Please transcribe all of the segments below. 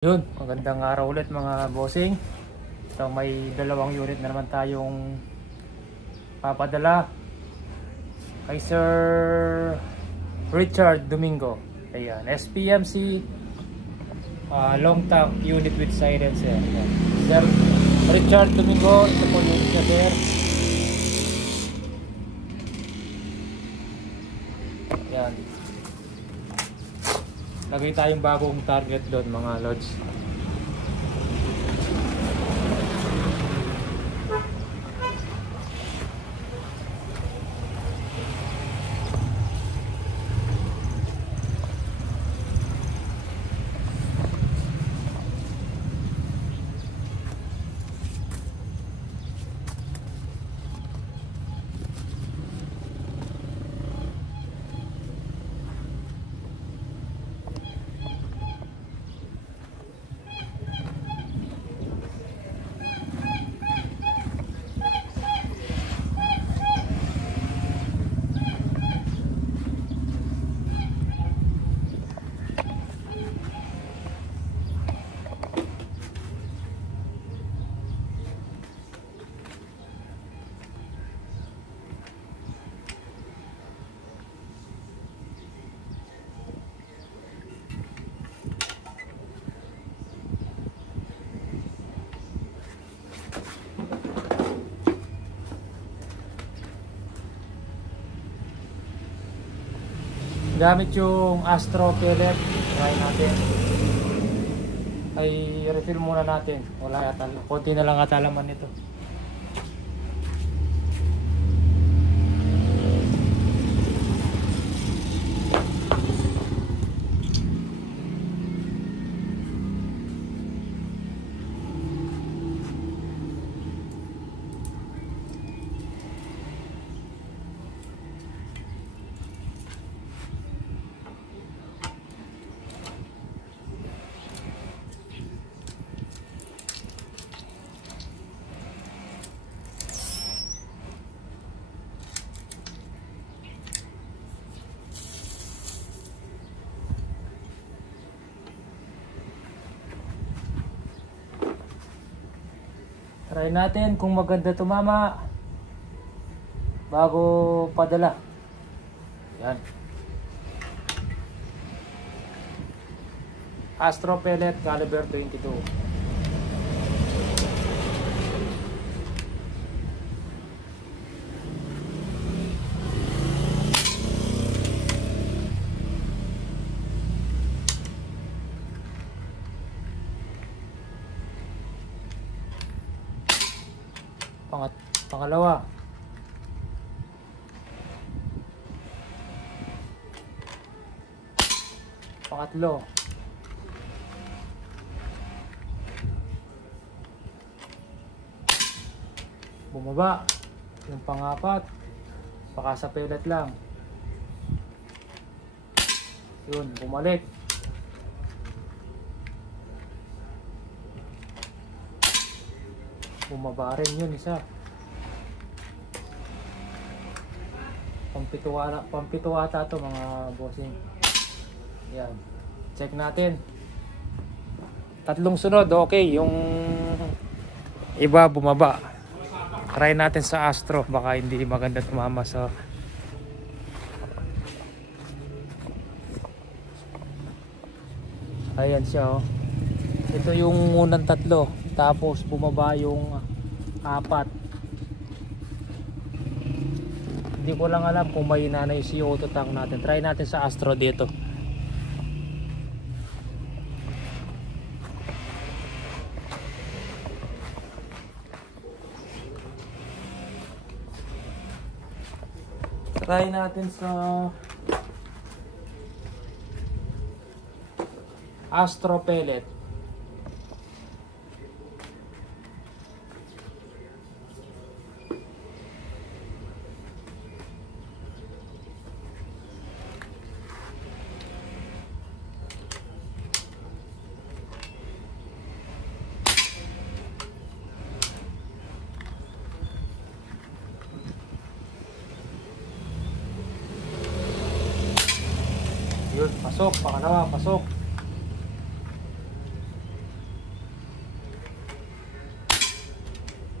Yun, magandang araw ulit mga bossing. So may dalawang unit na naman tayong papadala kay Sir Richard Domingo. Ayan, SPMC long tank unit with silencer. Sir Richard Domingo, ito po unit niya, sir. Ayan, lagay tayong bagong target doon mga lods. Gamit yung Astro pellet, try natin. Ay refill muna natin. Wala yata, konti na lang ata laman nito. Try natin kung maganda tumama bago padala. Yan. Astro pellet caliber 22. Pangalawa. Pangatlo. Bumaba. Yung pangapat, baka sa pellet lang. Yun, bumalik. Bumaba rin yun isa. Pampito ata to mga bossing. Yan. Check natin. Tatlong sunod, okay. Yung iba bumaba. Try natin sa Astro. Baka hindi maganda tumama sa... Ayan siya, oh. Ito yung unang tatlo. Tapos bumaba yung apat. Hindi ko lang alam kung may na yung CO2 tank natin. Try natin sa Astro dito. Try natin sa Astro pellet. Yun, pasok, pangalawa, pasok.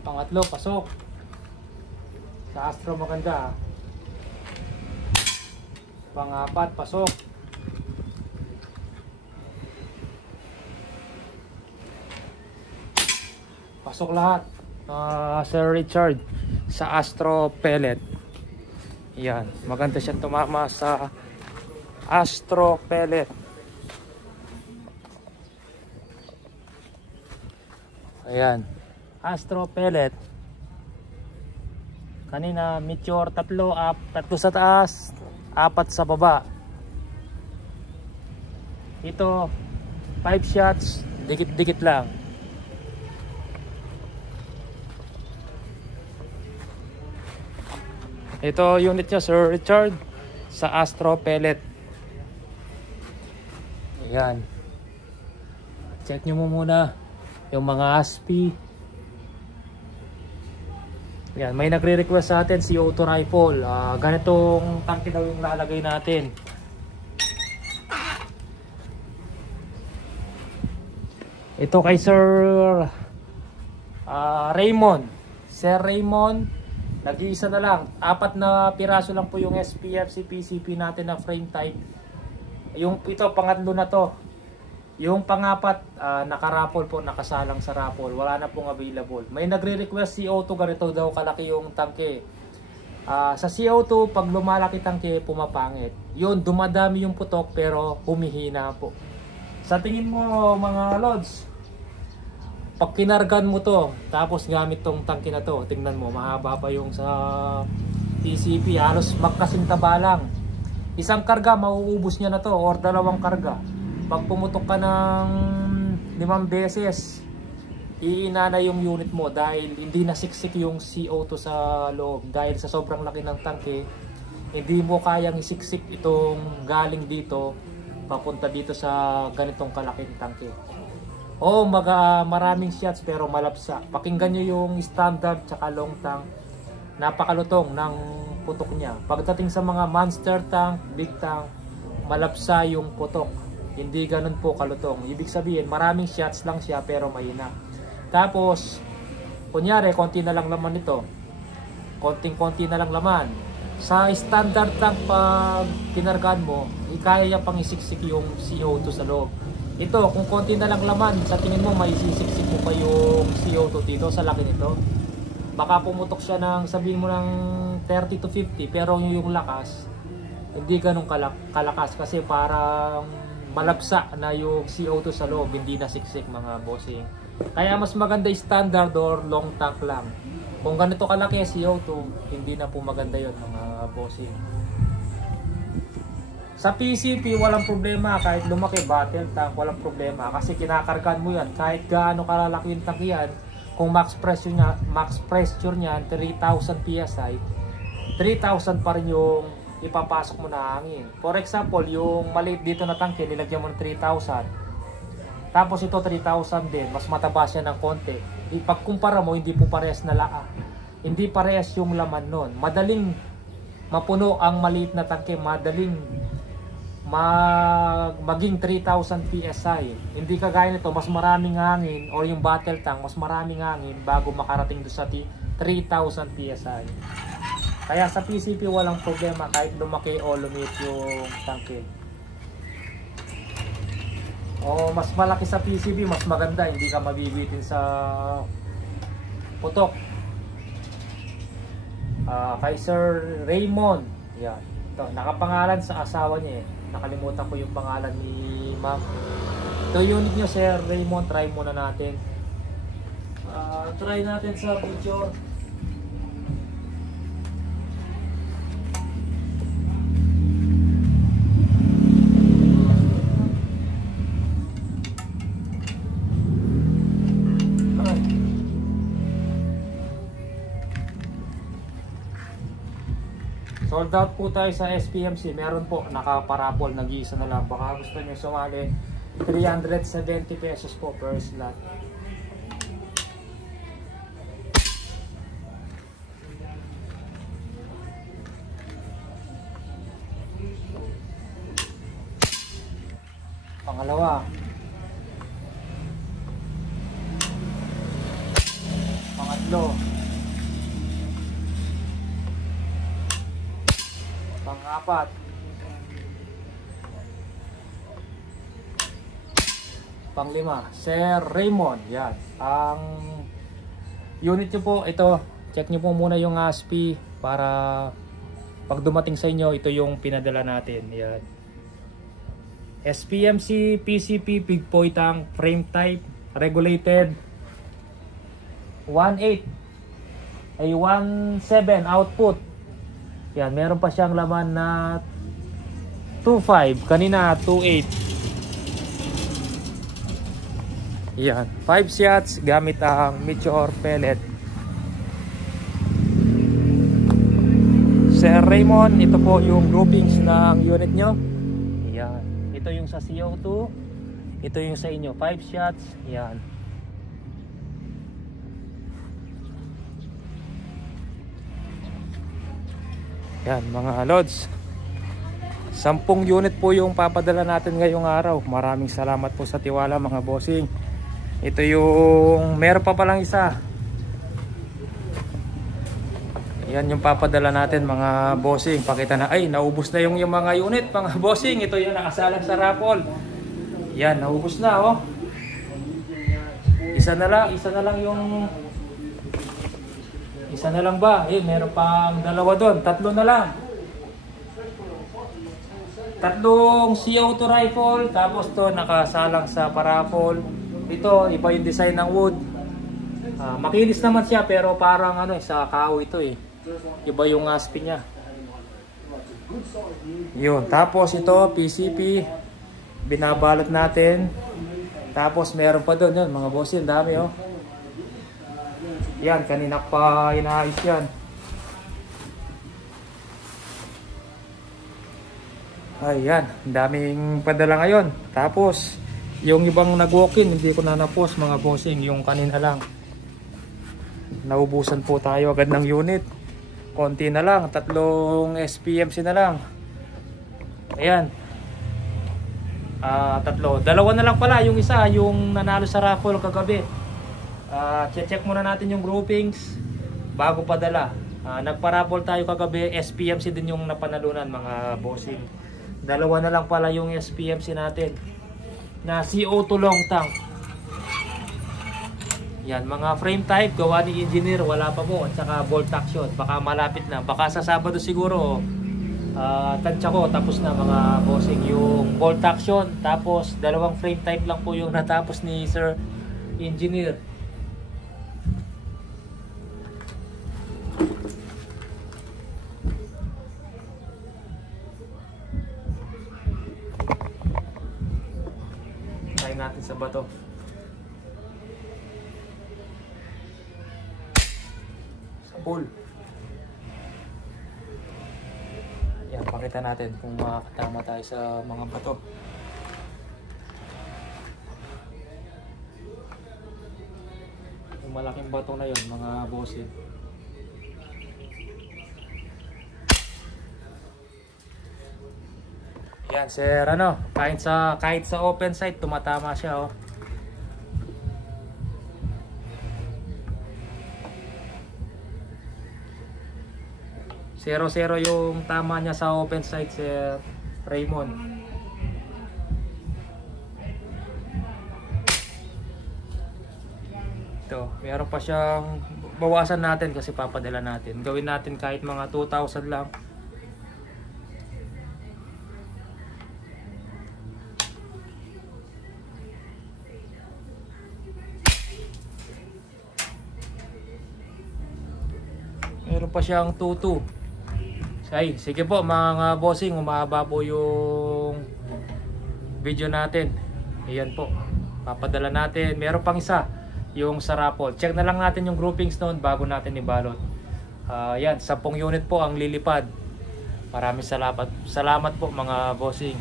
Pangatlo, pasok. Sa Astro maganda. Pang-apat, pasok. Pasok lahat. Sir Richard sa Astro pellet. Yan, maganda siyang tumama sa Astro pellet. Ayan, Astro pellet. Kanina Meteor tatlo sa taas, 4 sa baba. Ito 5 shots, dikit-dikit lang. Ito unit niya, Sir Richard sa Astro pellet. Ayan. Check nyo muna yung mga ASPI. Yan, may nagre-request sa atin si CO2 rifle. Ganitong tangke daw yung lalagay natin. Ito kay Sir Raymond. Sir Raymond, nag-iisa na lang. 4 na piraso lang po yung SPFC PCP natin na frame type. Yung ito, pangatlo na to. Yung pang-apat, naka-raffle po, nakasalang sa raffle. Wala na pong available. May nagre-request CO2, ganito daw kalaki yung tangke. Sa CO2, pag lumalaki tangke, pumapangit. Yun, dumadami yung putok pero humihina po. Sa tingin mo mga lods, pag kinargan mo to, tapos gamit tong tangke na to, tingnan mo, mahaba pa yung sa PCP. Halos magkasing taba lang. Isang karga, mauubos niya na to, or 2 karga. Pag pumutok ka ng 5 beses, iina na yung unit mo dahil hindi nasiksik yung CO2 sa loob. Dahil sa sobrang laki ng tangke, hindi mo kayang isiksik itong galing dito papunta dito sa ganitong kalaking tangke. O maraming shots pero malapsa. Pakinggan nyo yung standard tsaka long tank. Napakalutong ng putok niya. Pagdating sa mga monster tank, big tank, malapsa yung putok. Hindi ganun po kalutong. Ibig sabihin, maraming shots lang siya pero mahina. Tapos, kunyari, konti na lang laman nito. Konting-konti na lang laman. Sa standard tank, pag kinargaan mo, kaya pang isiksik yung CO2 sa loob. Ito, kung konti na lang laman, sa tingin mo, may isisiksik mo pa yung CO2 dito sa laki nito. Baka pumutok siya ng, sabihin mo ng 30 to 50, pero yung lakas, hindi ganun kalakas kasi parang malapsa na yung CO2 sa loob, hindi na siksik mga bossing. Kaya mas maganda standard or long tank lang. Kung ganito kalaki CO2, hindi na po maganda yon mga bossing. Sa PCP, walang problema. Kahit lumaki battle tank, walang problema. Kasi kinakargan mo yan. Kahit gaano kalalaki yung tank yan, kung max pressure niya 3,000 PSI, 3,000 pa rin yung ipapasok mo na hangin. For example, yung maliit dito na tangke, nilagyan mo ng 3,000. Tapos ito 3,000 din, mas mataba siya ng konti. Ipagkumpara mo, hindi po parehas na laa. Hindi parehas yung laman nun. Madaling mapuno ang maliit na tangke, madaling maging 3,000 PSI. Hindi kagaya nito, mas maraming hangin, o yung battle tank, mas maraming hangin bago makarating doon sa 3,000 PSI. Kaya sa PCP walang problema kahit lumaki o lumiit yung tangke. O mas malaki sa PCP, mas maganda, hindi ka mabibitin sa putok. Kay Sir Raymond, yan. Ito, nakapangalan sa asawa niya eh. Nakalimutan ko yung pangalan ni ma'am. Ito unit niyo, Sir Raymond, try muna natin. Try natin sa picture. Sold out po tayo sa SPMC. Meron po, nakaparapol, nag-iisa na lang. Baka gusto nyo sumali, 370 pesos po per slot. Pangalawa. Pangatlo. Pangatlo. Pang-apat. Pang-lima. Sir Raymond. Yan. Ang unit nyo po, ito. Check nyo po muna yung ASPI para pag dumating sa inyo, ito yung pinadala natin. Yan. SPMC PCP Big Boy Tank frame type regulated 1.8 ay 1.7 output. Yan, meron pa siyang laman na 2.5, kanina 2.8. Yan, 5 shots gamit ang Meteor pellet. Sir Raymond, ito po yung groupings ng unit nyo. Yan, ito yung sa CO2, ito yung sa inyo, 5 shots. Yan. Yan mga lods, 10 unit po yung papadala natin ngayong araw. Maraming salamat po sa tiwala mga bossing. Ito yung meron pa palang isa. Yan yung papadala natin mga bossing. Pakita na, ay naubos na yung mga unit mga bossing. Ito yung nakasalang sa raffle. Yan, naubos na oh. Isa na lang yung isa na lang ba? Meron pang dalawa doon. Tatlo na lang. Tatlong CO2 rifle. Tapos to nakasalang sa paraffle. Ito, iba yung design ng wood. Makinis naman siya pero parang ano, sa kahoy ito eh. Iba yung ASPI niya. Yun. Tapos ito, PCP. Binabalot natin. Tapos meron pa doon yun. Mga boss yun, dami oh. Yan, kanina pa inaayos yan. Ayan, daming padala ngayon. Tapos, yung ibang nag-walk-in, hindi ko na na-post mga bossing. Yung kanina lang. Naubusan po tayo agad ng unit. Konti na lang, 3 SPMC na lang. Ayan. 3. Dalawa na lang pala, yung isa, yung nanalo sa raffle kagabi. Check muna natin yung groupings bago padala. Nagpa-raffle tayo kagabi, SPMC din yung napanalunan mga bossing. Dalawa na lang pala yung SPMC natin na CO2 long tank. Yan, mga frame type gawa ni engineer, wala pa po. At saka bolt action, baka malapit na. Baka sa Sabado siguro tansya ko tapos na mga bossing yung bolt action. Tapos dalawang frame type lang po yung natapos ni Sir Engineer. Try natin sa bato. Sa pool. Yan, pakita natin kung makakatama tayo sa mga bato. Yung malaking bato na yun, mga bossing. Yan, sir, ano, kahit sa open site tumatama siya, oh. Zero yung tama niya sa open site, sir Raymond. Ito, meron pa siyang bawasan natin kasi papadala natin. Gawin natin kahit mga 2,000 lang. Meron pa siyang 2.2. Ay, sige po mga bossing, umahaba po yung video natin. Ayan po, papadala natin. Meron pang isa, yung sa raffle. Check na lang natin yung groupings noon bago natin ibalot. Yan, 10 unit po ang lilipad. Maraming salamat po mga bossing.